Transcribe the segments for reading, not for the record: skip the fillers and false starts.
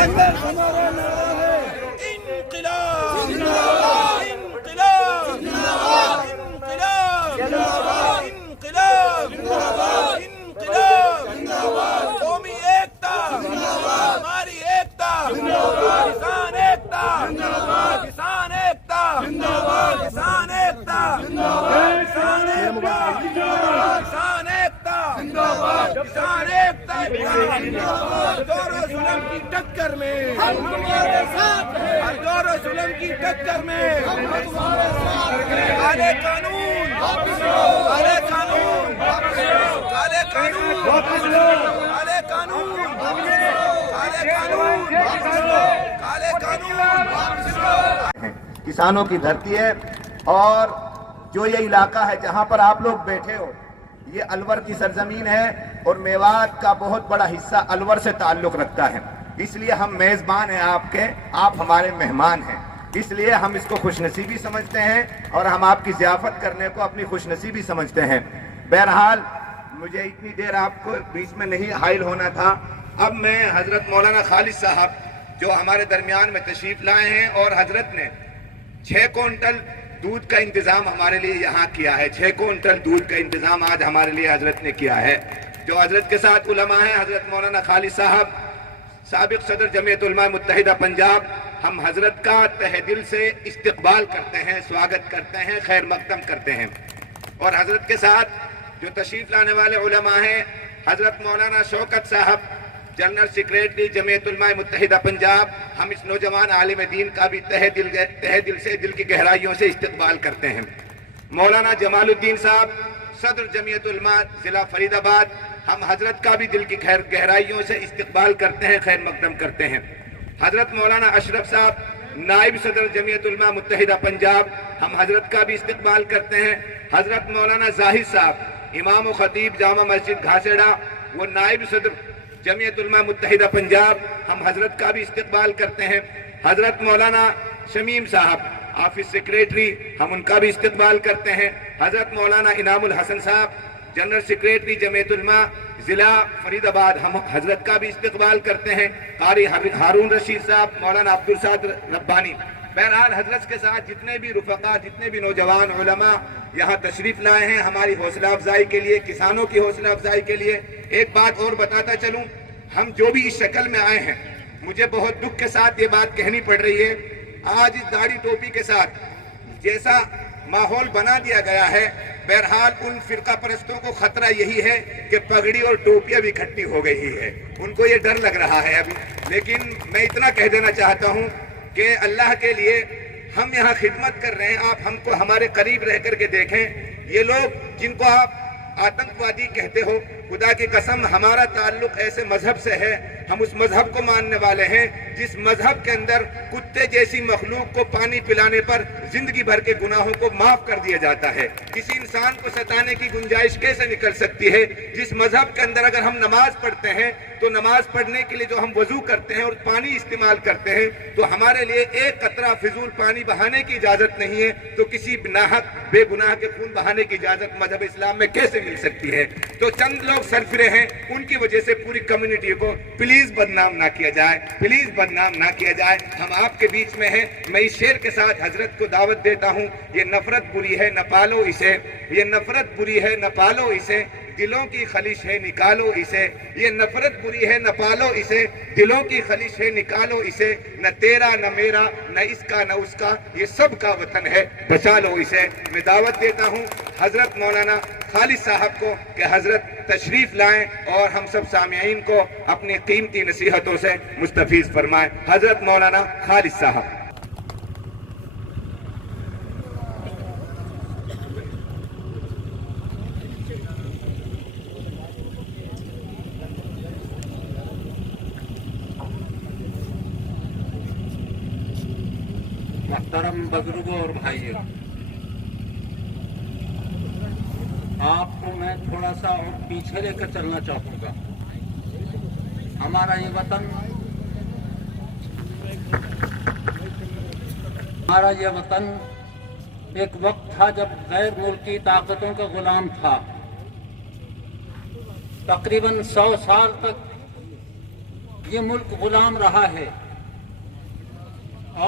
संघर्ष हमारा नारा है। इंक़िलाब जिंदाबाद, इंक़िलाब जिंदाबाद, इंक़िलाब जिंदाबाद, इंक़िलाब जिंदाबाद, इंक़िलाब जिंदाबाद, कौमी एकता जिंदाबाद, हमारी एकता जिंदाबाद, किसान एकता जिंदाबाद, किसान एकता जिंदाबाद, किसान एकता जिंदाबाद, किसान एकता जिंदाबाद, किसान एकता जिंदाबाद, किसान एकता जिंदाबाद। जोर और जुल्म की टक्कर में हम तुम्हारे साथ हैं, जोर और जुल्म की टक्कर में हम तुम्हारे साथ हैं। काले कानून वापस लो, काले कानून वापस लो, काले कानून वापस लो, काले कानून वापस लो, काले कानून वापस लो, काले कानून वापस लो। किसानों की धरती है और जो ये इलाका है जहां पर आप लोग बैठे हो, ये अलवर की सरजमीन है और मेवात का बहुत बड़ा हिस्सा अलवर से ताल्लुक रखता है। इसलिए हम मेज़बान हैं आपके, आप हमारे मेहमान हैं, इसलिए हम इसको खुशनसीबी समझते हैं और हम आपकी ज़ियाफ़त करने को अपनी खुशनसीबी समझते हैं। बहरहाल मुझे इतनी देर आपको बीच में नहीं हाइल होना था। अब मैं हज़रत मौलाना खालिद साहब जो हमारे दरमियान में तशरीफ़ लाए हैं और हज़रत ने 6 क्विंटल दूध का इंतज़ाम हमारे लिए यहाँ किया है। 6 क्विंटल दूध का इंतज़ाम आज हमारे लिए हज़रत ने किया है। जो हज़रत के साथ उलमा हैं, हज़रत मौलाना खालिद साहब साबिक़ सदर जमीयत उलमा मुत्तहिदा पंजाब, हम हज़रत का तहे दिल से इस्तक़बाल करते हैं, स्वागत करते हैं, खैर मक़दम करते हैं। और हज़रत के साथ जो तशरीफ़ लाने वाले उलमा हैं, हज़रत मौलाना शौकत साहब जनरल सेक्रेटरी जमीयत उलमा मुत्तहिदा पंजाब, हम इस नौजवान आलिम दीन का भी तहे दिल से दिल की गहराइयों से इस्तक़बाल करते हैं। मौलाना जमालुद्दीन साहब सदर जमीयत उलमा ज़िला फरीदाबाद, हम हज़रत का भी दिल की गहराइयों से इस्तक़बाल करते हैं, खैर मक़दम करते हैं। हज़रत मौलाना अशरफ साहब नाइब सदर जमीयत उलमा मुत्तहिदा पंजाब, हम हज़रत का भी इस्तक़बाल करते हैं। हज़रत मौलाना जाहिद साहब इमाम व खतीब जामा मस्जिद घासेड़ा, वो नाइब सदर जमीयत उलमा मुत्तहिदा पंजाब, हम हज़रत का भी इस्तक़बाल करते हैं। हज़रत मौलाना शमीम साहब ऑफिस सेक्रेटरी, हम उनका भी इस्तक़बाल करते हैं। हज़रत मौलाना इनामुल हसन साहब जनरल सेक्रेटरी जमीयत उलमा ज़िला फरीदाबाद, हम हज़रत का भी इस्तक़बाल करते हैं। कारी हारून रशीद साहब, मौलाना अब्दुल साद रब्बानी। बहरहाल हज़रत के साथ जितने भी रुफ़क़ा, जितने भी नौजवान उलमा यहाँ तशरीफ़ लाए हैं हमारी हौसला अफजाई के लिए, किसानों की हौसला अफजाई के लिए। एक बात और बताता चलूँ, हम जो भी इस शक्ल में आए हैं, मुझे बहुत दुख के साथ ये बात कहनी पड़ रही है, आज इस दाढ़ी टोपी के साथ जैसा माहौल बना दिया गया है, बहरहाल उन फिरका परस्तों को खतरा यही है कि पगड़ी और टोपी अब इकट्ठी हो गई है, उनको ये डर लग रहा है अभी। लेकिन मैं इतना कह देना चाहता हूँ कि अल्लाह के लिए हम यहाँ खिदमत कर रहे हैं, आप हमको हमारे करीब रह करके देखें। ये लोग जिनको आप आतंकवादी कहते हो, खुदा की कसम हमारा ताल्लुक ऐसे मजहब से है, हम उस मजहब को मानने वाले हैं जिस मजहब के अंदर कुत्ते जैसी मखलूक को पानी पिलाने पर जिंदगी भर के गुनाहों को माफ कर दिया जाता है। किसी इंसान को सताने की गुंजाइश कैसे निकल सकती है? जिस मजहब के अंदर अगर हम नमाज पढ़ते हैं तो नमाज पढ़ने के लिए जो हम वजू करते हैं और पानी इस्तेमाल करते हैं, तो हमारे लिए एक कतरा फिजूल पानी बहाने की इजाजत नहीं है, तो किसी नाहक बेगुनाह के खून बहाने की इजाजत मजहब इस्लाम में कैसे मिल सकती है? तो चंद लोग सरफिरे हैं, उनकी वजह से पूरी कम्युनिटी को प्लीज बदनाम ना किया जाए, प्लीज बदनाम ना किया जाए। हम आपके बीच में हैं। मैं इस शेर के साथ हजरत को दावत देता हूँ, ये नफरत बुरी है न पालो इसे, ये नफरत बुरी है न पालो इसे, दिलों की खलिश है निकालो इसे, ये नफरत बुरी है न पालो इसे, दिलों की खलिश है निकालो इसे, न तेरा न मेरा न इसका न उसका, ये सब का वतन है बचा लो इसे। मैं दावत देता हूँ हजरत मौलाना खालिद साहब को कि हजरत तशरीफ लाएं और हम सब सामिईन को अपनी कीमती नसीहतों से मुस्तफीज फरमाएं। हजरत मौलाना खालिद साहब। मोहतरम बुजुर्गों और भाइयों, आपको मैं थोड़ा सा और पीछे लेकर चलना चाहूँगा। हमारा ये वतन एक वक्त था जब गैर मुल्की ताकतों का गुलाम था। तकरीबन 100 साल तक یہ ملک غلام رہا ہے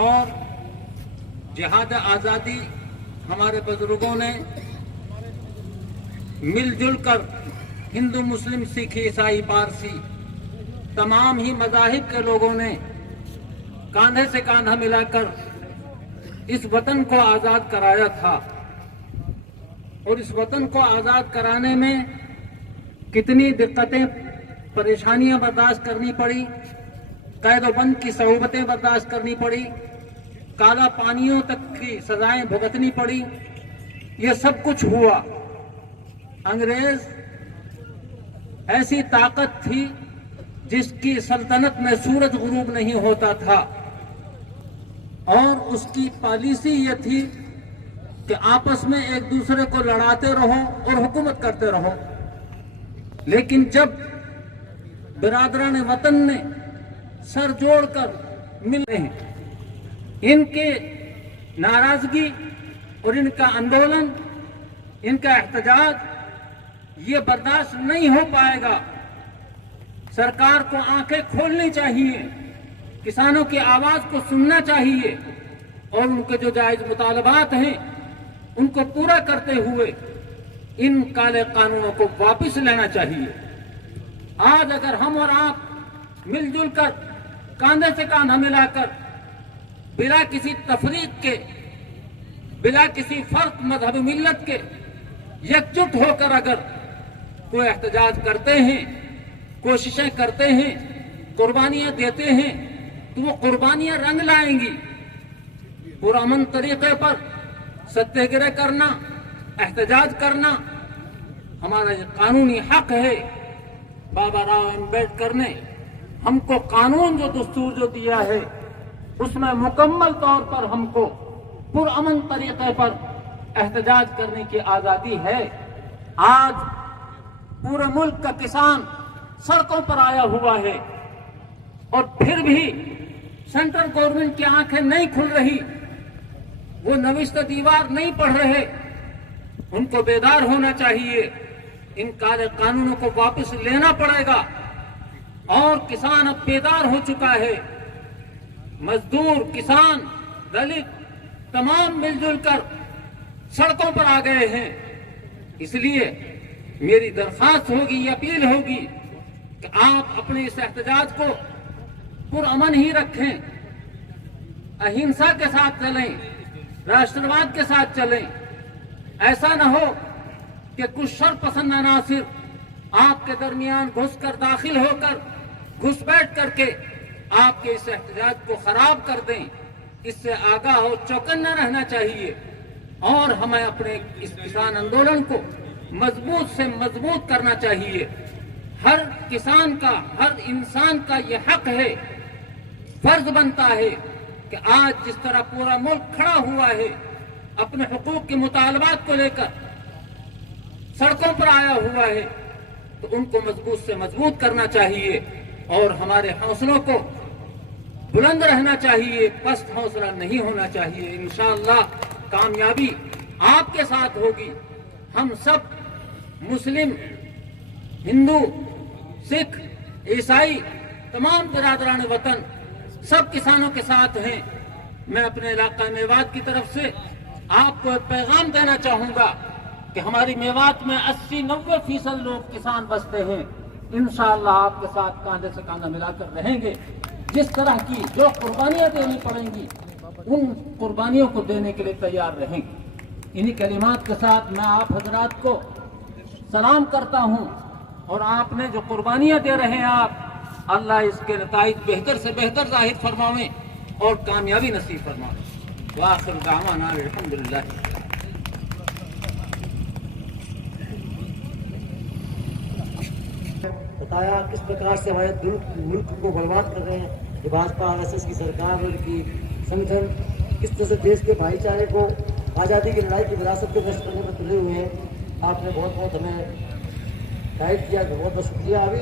اور جہاد آزادی ہمارے بزرگوں نے مل جل کر ہندو مسلم سکھ عیسائی پارسی تمام ہی مذاہب کے لوگوں نے کاندھے سے کاندھا ملا کر اس وطن کو آزاد کرایا تھا، اور اس وطن کو آزاد کرانے میں کتنی دقتیں پریشانیاں برداشت کرنی پڑی، قید و بند کی صعوبتیں برداشت کرنی پڑی، کالا پانیوں تک کی سزائیں بھگتنی پڑی، یہ سب کچھ ہوا۔ انگریز ایسی طاقت تھی جس کی سلطنت میں سورج غروب نہیں ہوتا تھا، اور اس کی پالیسی یہ تھی کہ آپس میں ایک دوسرے کو لڑاتے رہو اور حکومت کرتے رہو۔ لیکن جب برادران وطن نے سر جوڑ کر ملے ہیں، ان کے ناراضگی اور ان کا آندولن، ان کا احتجاج یہ برداشت نہیں ہو پائے گا۔ سرکار کو آنکھیں کھولنی چاہیے، کسانوں کی آواز کو سننا چاہیے، اور ان کے جو جائز مطالبات ہیں ان کو پورا کرتے ہوئے ان کالے قانونوں کو واپس لینا چاہیے۔ آج اگر ہم اور آپ مل جل کر کاندھے سے کاندھا ملا کر بلا کسی تفریق کے، بلا کسی فرق مذہب ملت کے یکجٹ ہو کر اگر کوئی احتجاج کرتے ہیں، کوششیں کرتے ہیں، قربانیاں دیتے ہیں، تو وہ قربانیاں رنگ لائیں گی۔ پرامن طریقے پر ستیہ گرہ کرنا، احتجاج کرنا ہمارا یہ قانونی حق ہے۔ بابا راؤ امبیڈکر نے ہم کو قانون جو دستور جو دیا ہے اس میں مکمل طور پر ہم کو پرامن طریقے پر احتجاج کرنے کی آزادی ہے۔ آج پورے ملک کا کسان سڑکوں پر آیا ہوا ہے، اور پھر بھی سینٹرل گورنمنٹ کی آنکھیں نہیں کھل رہی، وہ نوشتہ دیوار نہیں پڑھ رہے۔ ان کو بیدار ہونا چاہیے، ان کالے قانونوں کو واپس لینا پڑے گا، اور کسان اب بیدار ہو چکا ہے۔ مزدور، کسان، دلت تمام مل جل کر سڑکوں پر آ گئے ہیں۔ اس لیے میری درخواست ہوگی، یہ اپیل ہوگی کہ آپ اپنے اس احتجاج کو پرامن ہی رکھیں، اہنسا کے ساتھ چلیں، راشٹرواد کے ساتھ چلیں۔ ایسا نہ ہو کہ کچھ شر پسند عناصر آپ کے درمیان گھس کر، داخل ہو کر، گھس بیٹھ کر کے آپ کے اس احتجاج کو خراب کر دیں۔ اس سے آگاہ اور چوکنا رہنا چاہیے، اور ہمیں اپنے اس کسان آندولن کو مضبوط سے مضبوط کرنا چاہیے۔ ہر کسان کا، ہر انسان کا یہ حق ہے، فرض بنتا ہے کہ آج جس طرح پورا ملک کھڑا ہوا ہے اپنے حقوق کے مطالبات کو لے کر سڑکوں پر آیا ہوا ہے، تو ان کو مضبوط سے مضبوط کرنا چاہیے، اور ہمارے حوصلوں کو بلند رہنا چاہیے، پست حوصلہ نہیں ہونا چاہیے۔ انشاءاللہ کامیابی آپ کے ساتھ ہوگی۔ ہم سب مسلم، ہندو، سکھ، عیسائی، تمام برادران وطن سب کسانوں کے ساتھ ہیں۔ میں اپنے علاقہ میوات کی طرف سے آپ کو ایک پیغام دینا چاہوں گا کہ ہماری میوات میں 80-90% لوگ کسان بستے ہیں۔ انشاءاللہ آپ کے ساتھ کاندھے سے کاندھا ملا کر رہیں گے۔ جس طرح کی جو قربانیاں دینی پڑیں گی ان قربانیوں کو دینے کے لیے تیار رہیں گے۔ انہی کلمات کے ساتھ میں آپ حضرات کو سلام کرتا ہوں، اور آپ نے جو قربانیاں دے رہے ہیں آپ، اللہ اس کے نتائج بہتر سے بہتر ظاہر فرمائیں اور کامیابی نصیب فرمائیں۔ وآخر دعوانا الحمدللہ۔ بتایا کس پرکار سے ہمارے ملک کو برباد کر رہے ہیں بھاجپا RSS کی سرکار اور ان کی سنگھن، کس طرح سے دیش کے بھائی چارے کو آزادی کی لڑائی کی وراثت کو نشٹ کرنے پر تلے ہوئے ہیں۔ آپ نے بہت بہت ہمیں گائیڈ کیا، بہت بہت شکریہ۔ ابھی